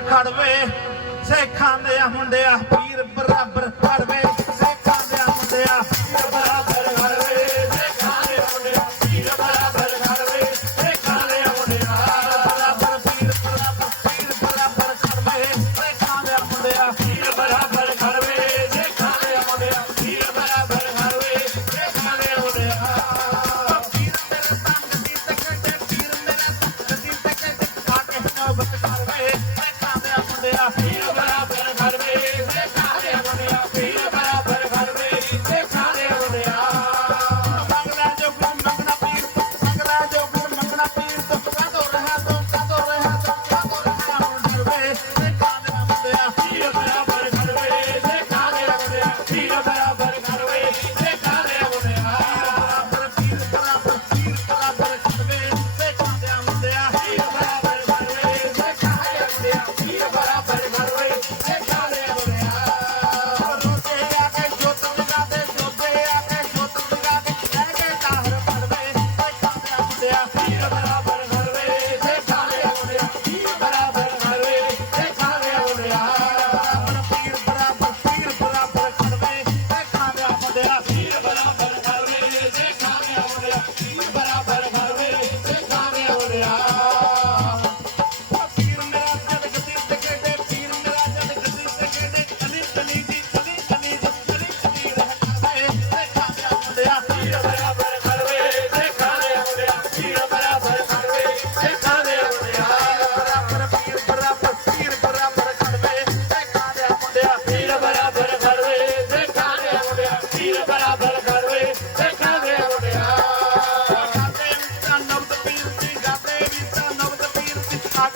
ਖੜਵੇ ਸੇਖਾਂ ਦੇ ਆ ਪੀਰ ਬਰਾਬਰ ਖੜਵੇ ਸੇਖਾਂ ਦੇ ਮੁੰਡਿਆ ਪੀਰ ਬਰਾਬਰ ਸੇਖਾਂ ਦੇ ਪੀਰ ਬਰਾਬਰ ਖੜਵੇ ਸੇਖਾਂ ਦੇ ਬਰਾਬਰ ਪੀਰ ਪੀਰ ਬਰਾਬਰ ਸੇਖਾਂ ਦੇ ਬਰਾਬਰ ਖੜਵੇ ਸੇਖਾਂ ਦੇ ਪੀਰ ਬਰਾਬਰ ਖੜਵੇ ਸੇਖਾਂ ਦੇ ਪੀਰ ਦੀ ਪੀਰ ਦੀ ਖੜਵੇ Yeah.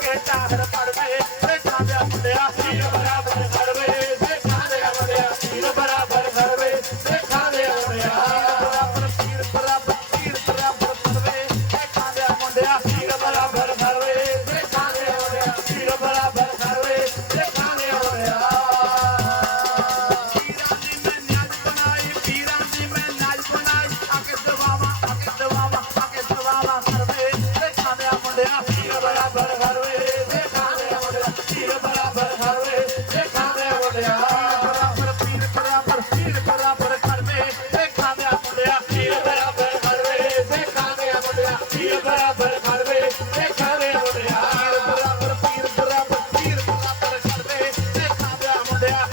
ಮಾತಾ 对呀。